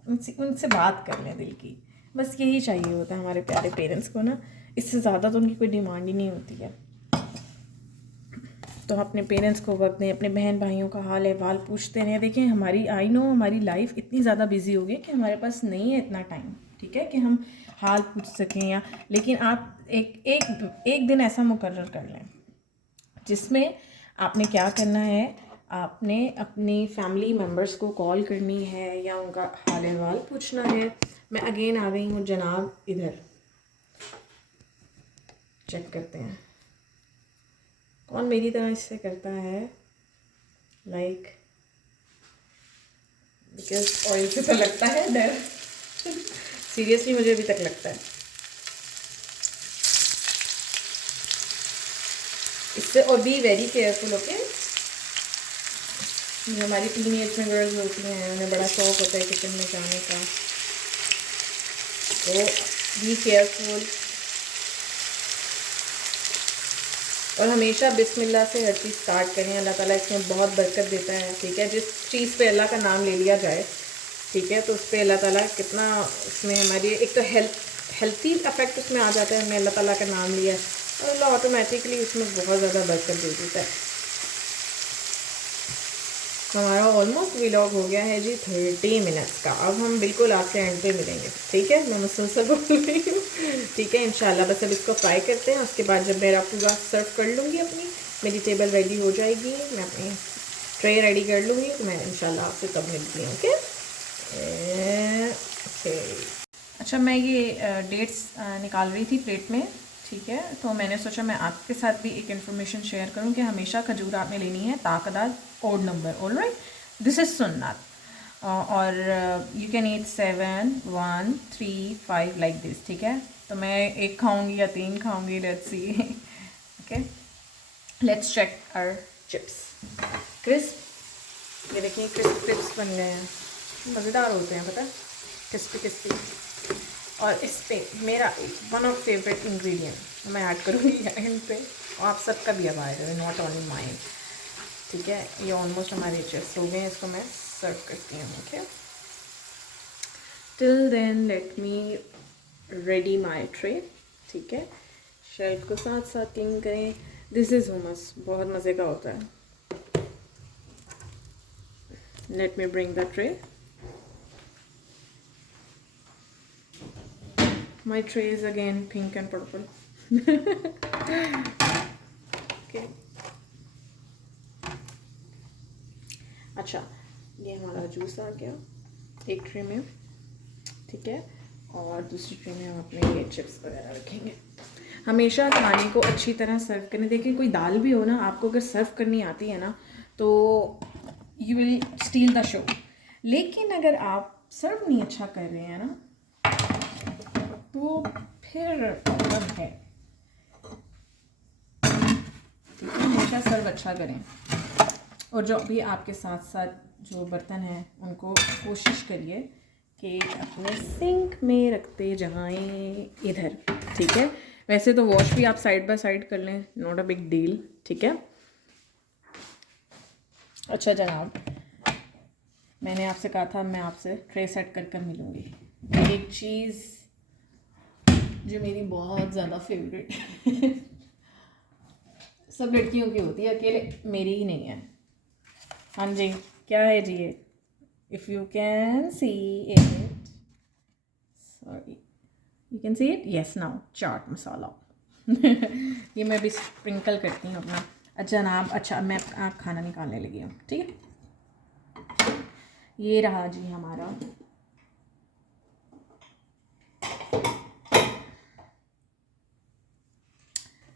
उनसे बात कर लें दिल की, बस यही चाहिए होता है हमारे प्यारे पेरेंट्स को ना। इससे ज़्यादा तो उनकी कोई डिमांड ही नहीं होती है। तो अपने पेरेंट्स को वक्त दें, अपने बहन भाइयों का हाल अहवाल पूछते रहें। देखें हमारी लाइफ इतनी ज़्यादा बिजी हो गई कि हमारे पास नहीं है इतना टाइम, ठीक है, कि हम हाल पूछ सकें या, लेकिन आप एक दिन ऐसा मुकर्रर कर लें जिसमें आपने क्या करना है, आपने अपनी फैमिली मेम्बर्स को कॉल करनी है या उनका हाल अहवाल पूछना है। मैं अगेन आ गई हूँ जनाब, इधर चेक करते हैं कौन मेरी तरह इससे करता है, लाइक बिकॉज ऑयल से तो लगता है डर। सीरियसली मुझे अभी तक लगता है। इससे और बी वेरी केयरफुल, ओके। हमारी टीनेज में गर्ल्स होती हैं, उन्हें बड़ा शौक होता है किचन में जाने का, तो बी केयरफुल। और हमेशा बिस्मिल्लाह से हर चीज़ स्टार्ट करें, अल्लाह ताला इसमें बहुत बरकत देता है, ठीक है। जिस चीज़ पे अल्लाह का नाम ले लिया जाए, ठीक है, तो उस पर अल्लाह ताला कितना, उसमें हमारी एक तो हेल्थी अफेक्ट उसमें आ जाता है, हमने अल्लाह ताला का नाम लिया है, और अल्लाह ऑटोमेटिकली उसमें बहुत ज़्यादा बरकत दे देता है। हमारा ऑलमोस्ट व्लॉग हो गया है जी 30 मिनट्स का। अब हम बिल्कुल आपसे एंड पे मिलेंगे, ठीक है। मैं मुसलसल बोल रही हूँ, ठीक है, इंशाल्लाह। बस अब इसको फ्राई करते हैं, उसके बाद जब मेरा पूरा सर्व कर लूँगी, मेरी टेबल रेडी हो जाएगी, मैं अपनी ट्रे रेडी कर लूँगी, तो मैं इंशाल्लाह आपसे तब मिलती हूँ, ओके। अच्छा, मैं ये डेट्स निकाल रही थी प्लेट में, ठीक है। तो मैंने सोचा मैं आपके साथ भी एक इन्फॉर्मेशन शेयर करूं कि हमेशा खजूर आपने लेनी है ताकदार odd number, all right, this is सुन्नत। और you can eat 7, 1, 3, 5 like this, ठीक है। तो मैं एक खाऊंगी या 3 खाऊंगी, let's see, okay. Let's check our chips. Crisp, ये देखिए क्रिस्प बन गए हैं, मज़ेदार होते हैं, पता है, क्रिस्पी। और इस पे मेरा वन ऑफ फेवरेट इंग्रेडिएंट मैं ऐड करूँगी एंड पे, और आप सबका भी अब आएगा, नॉट ओनली माइन, ठीक है। ये ऑलमोस्ट हमारे चिप्स हो गए हैं, इसको मैं सर्व करती हूँ, okay. Till then let me ready my tray, ठीक है। शेल्फ को साथ साथ क्लीन करें। दिस इज़ हुमस, बहुत मज़े का होता है। Let me bring the tray. My tray is again pink and purple. Okay. अच्छा, ये हमारा जूस आ गया एक ट्रे में, ठीक है, और दूसरी ट्रे में हम अपने ये चिप्स वगैरह रखेंगे। हमेशा खाने को अच्छी तरह सर्व करने, देखिए कोई दाल भी हो ना, आपको अगर सर्व करनी आती है ना तो you will still the show. लेकिन अगर आप सर्व नहीं अच्छा कर रहे हैं ना, तो फिर मतलब है, हमेशा सर्व अच्छा करें। और जो भी आपके साथ साथ जो बर्तन हैं उनको कोशिश करिए कि अपने सिंक में रखते जाएं, इधर, ठीक है। वैसे तो वॉश भी आप साइड बाय साइड कर लें, नॉट अ बिग डील, ठीक है। अच्छा जनाब, मैंने आपसे कहा था मैं आपसे ट्रे सेट कर कर मिलूँगी। एक चीज़ जो मेरी बहुत ज़्यादा फेवरेट है सब लड़कियों की होती है, अकेले मेरी ही नहीं है। हाँ जी, क्या है जी ये? If you can see it, sorry, you can see it, yes now, chaat masala. ये मैं भी स्प्रिंकल करती हूँ अपना। अच्छा जनाब, अच्छा मैं आप खाना निकालने लगी हूँ, ठीक है। ये रहा जी हमारा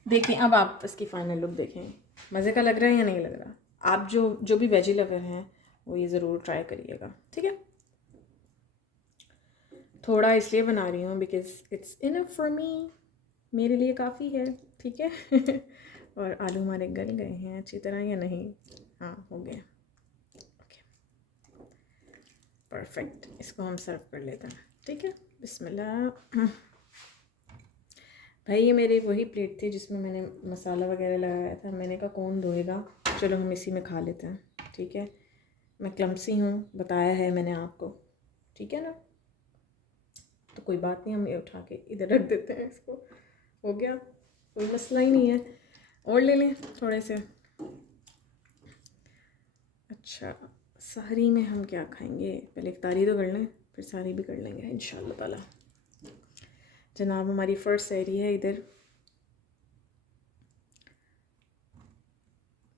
देखिए। अब आप इसकी फाइनल लुक देखें, मज़े का लग रहा है या नहीं लग रहा? आप जो भी वेजी लवर हैं वो ये ज़रूर ट्राई करिएगा, ठीक है। थोड़ा इसलिए बना रही हूँ because it's enough for me, मेरे लिए काफ़ी है, ठीक है। और आलू हमारे गल गए हैं अच्छी तरह या नहीं? हाँ, हो गए, ओके परफेक्ट। इसको हम सर्व कर लेते हैं, ठीक है। बिस्मिल्लाह। भाई ये मेरी वही प्लेट थी जिसमें मैंने मसाला वगैरह लगाया था। मैंने कहा कौन धोएगा, चलो हम इसी में खा लेते हैं, ठीक है। मैं क्लमसी हूँ, बताया है मैंने आपको, ठीक है ना। तो कोई बात नहीं, हम ये उठा के इधर रख देते हैं इसको, हो गया, कोई मसला ही नहीं है। और ले लें थोड़े से। अच्छा, सहरी में हम क्या खाएंगे? पहले इफ्तारी तो कर लें, फिर सहरी भी कर लेंगे इंशाल्लाह ताला। जनाब हमारी फ़र्स्ट सहरी है इधर,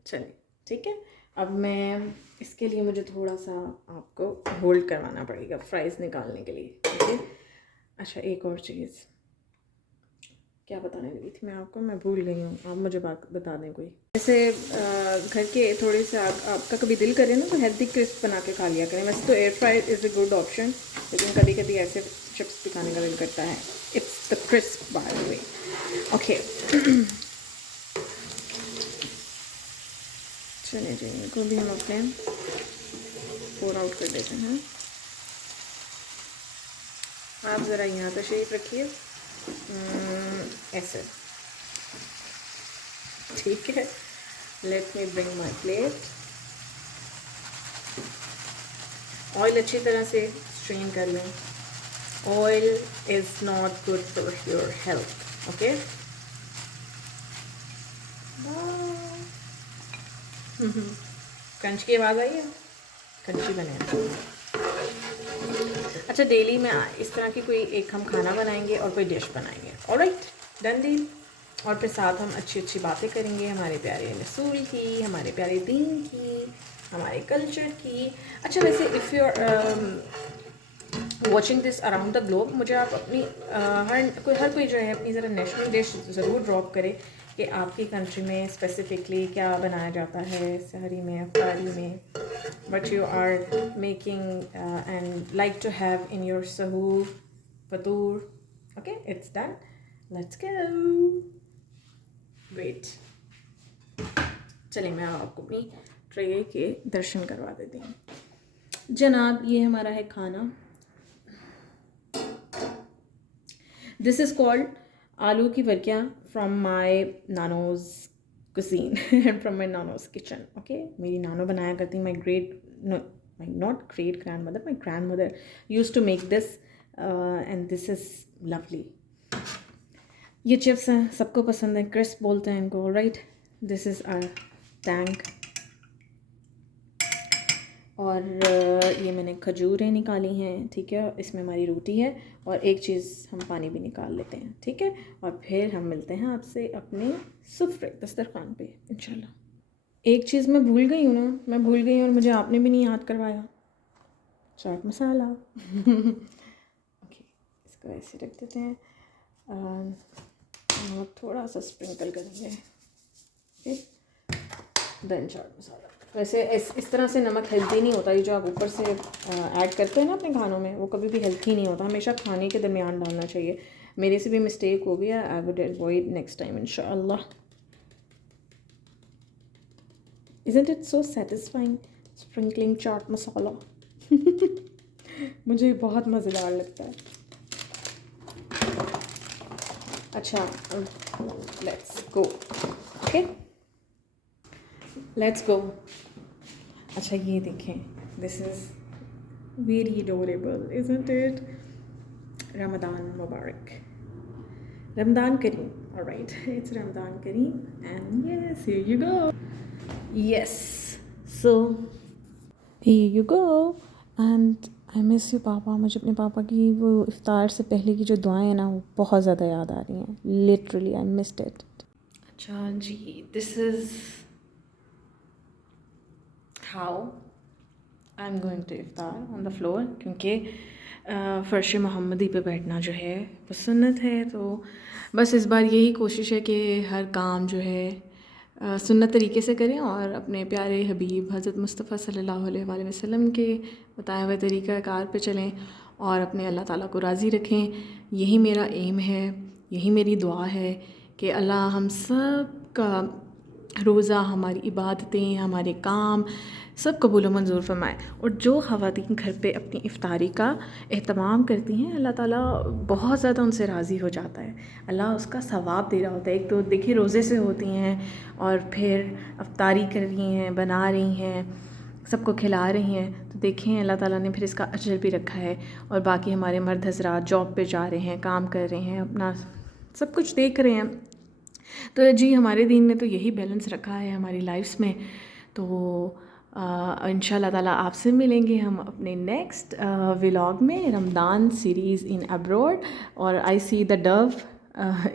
चलिए ठीक है। अब मैं इसके लिए मुझे थोड़ा सा आपको होल्ड करवाना पड़ेगा फ्राइज़ निकालने के लिए, ठीक है। अच्छा एक और चीज़ क्या बताने लगी थी मैं आपको, मैं भूल गई हूँ, आप मुझे बात बता दें कोई। जैसे घर के थोड़े से आपका कभी दिल करे ना तो हेल्दी क्रिस्प बना के खा लिया करें। वैसे तो air fry is a good option, लेकिन कभी कभी ऐसे चिप्स भी खाने का दिल करता है। It's the crisp by the way, okay. चलिए जी, इनको भी हम अपने पोर आउट कर देते हैं। आप ज़रा यहाँ तशरीफ़ रखिए, ऐसे, ठीक है। Let me bring my plate. Oil अच्छी तरह से स्ट्रेन कर लें। Oil is not good for your health, okay. Crunch की आवाज़ आई है, क्रंची बने। अच्छा डेली में इस तरह की कोई एक हम खाना बनाएंगे और कोई डिश बनाएंगे, ऑलराइट, डन डील। और फिर साथ हम अच्छी अच्छी बातें करेंगे हमारे प्यारे रसूल की, हमारे प्यारे दीन की, हमारे कल्चर की। अच्छा वैसे if you are watching this around the globe, मुझे आप अपनी हर कोई जो है अपनी ज़रा नेशनल डिश ज़रूर ड्रॉप करे कि आपकी कंट्री में स्पेसिफिकली क्या बनाया जाता है सहरी में, अफ्तारी में, what you are making and like to have in your sahur, fatur. Okay, it's done. Let's go. Wait. चलिए मैं आपको अपनी ट्रे के दर्शन करवा देती हूँ। जनाब ये हमारा है खाना। दिस इज़ कॉल्ड आलू की वर्कियाँ from my nano's cuisine and from my nano's kitchen, okay। मेरी नानो बनाया करती, my not great grandmother, my grandmother used to make this and this is lovely। ये चिप्स हैं, सबको पसंद है, क्रिस्प बोलते हैं इनको, right. This is our tank. और ये मैंने खजूरें निकाली हैं, ठीक है। इसमें हमारी रोटी है और एक चीज़ हम पानी भी निकाल लेते हैं, ठीक है। और फिर हम मिलते हैं आपसे अपने सुफ्रे दस्तरखान पे इंशाल्लाह। एक चीज़ मैं भूल गई हूँ ना, मैं भूल गई और मुझे आपने भी नहीं याद करवाया, चाट मसाला। ओके, इसको ऐसे रख देते हैं और थोड़ा सा स्प्रिंकल करेंगे, ओके, देन चाट मसाला। वैसे इस तरह से नमक हेल्दी नहीं होता, ये जो आप ऊपर से ऐड करते हैं ना अपने खानों में, वो कभी भी हेल्दी नहीं होता, हमेशा खाने के दरमियान डालना चाहिए। मेरे से भी मिस्टेक हो गया, I would avoid next time इंशाअल्लाह। Isn't it so satisfying sprinkling chaat masala? मुझे बहुत मज़ेदार लगता है। अच्छा let's go, okay let's go. अच्छा ये देखें, this is very adorable isn't it? Ramadan मुबारक, रमदान करीम, ऑलराइट, इट्स रमदान करीम and yes here you go, yes, so here you go and I miss you पापा। मुझे अपने पापा की वो इफ्तार से पहले की जो दुआएं हैं ना, वो बहुत ज़्यादा याद आ रही हैं, लिटरली आई मिस्ड इट। अच्छा जी, this is how I am going to iftar on the floor, क्योंकि फ़र्श मोहम्मदी पे बैठना जो है वो सुन्नत है। तो बस इस बार यही कोशिश है कि हर काम जो है सुन्नत तरीके से करें और अपने प्यारे हबीब हज़रत मुस्तफ़ा सल्लल्लाहु अलैहि वसल्लम के बताए हुए तरीक़ाकार पे चलें और अपने अल्लाह ताला को राज़ी रखें। यही मेरा एम है, यही मेरी दुआ है कि अल्लाह हम सब का रोज़ा, हमारी इबादतें, हमारे काम सब कबूल मंजूर फरमाए। और जो ख़वातीन घर पे अपनी इफ्तारी का एहतमाम करती हैं, अल्लाह ताला बहुत ज़्यादा उनसे राज़ी हो जाता है, अल्लाह उसका सवाब दे रहा होता है। एक तो देखिए रोज़े से होती हैं और फिर इफ्तारी कर रही हैं, बना रही हैं, सबको खिला रही हैं, तो देखें अल्लाह ताला ने फिर इसका अजर भी रखा है। और बाकी हमारे मर्द हज़रात जॉब पे जा रहे हैं, काम कर रहे हैं, अपना सब कुछ देख रहे हैं। तो जी हमारे दीन ने तो यही बैलेंस रखा है हमारी लाइफ्स में। तो इंशाल्लाह ताला आपसे मिलेंगे हम अपने नेक्स्ट व्लॉग में, रमज़ान सीरीज़ इन अब्रॉड। और I see the dove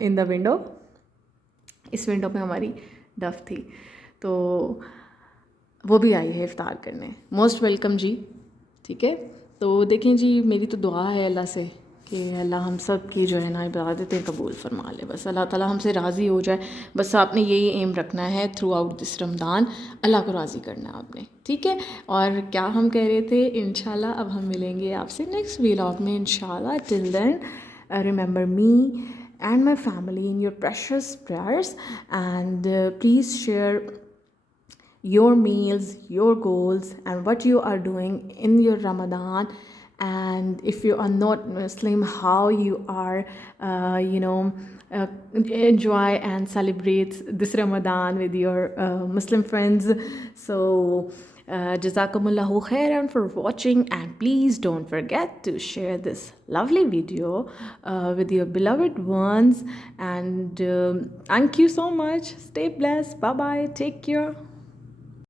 in the window, इस विंडो पे हमारी डव थी, तो वो भी आई है इफ्तार करने। मोस्ट वेलकम जी, ठीक है। तो देखें जी, मेरी तो दुआ है अल्लाह से कि अल्लाह हम सब की जो है ना इबादतें कबूल फरमा ले, बस अल्लाह ताला हमसे राज़ी हो जाए। बस आपने यही एम रखना है थ्रू आउट दिस रमज़ान, अल्लाह को राज़ी करना है आपने, ठीक है। और क्या हम कह रहे थे, इंशाल्लाह अब हम मिलेंगे आपसे नेक्स्ट व्लॉग में इंशाल्लाह। Till then remember me and my family in your precious prayers, and please share your meals, your goals, and what you are doing in your Ramadan. And if you are not Muslim, how you are enjoy and celebrate this Ramadan with your Muslim friends. So Jazakumullahu khairan for watching, and please don't forget to share this lovely video with your beloved ones. And thank you so much. Stay blessed. Bye bye. Take care.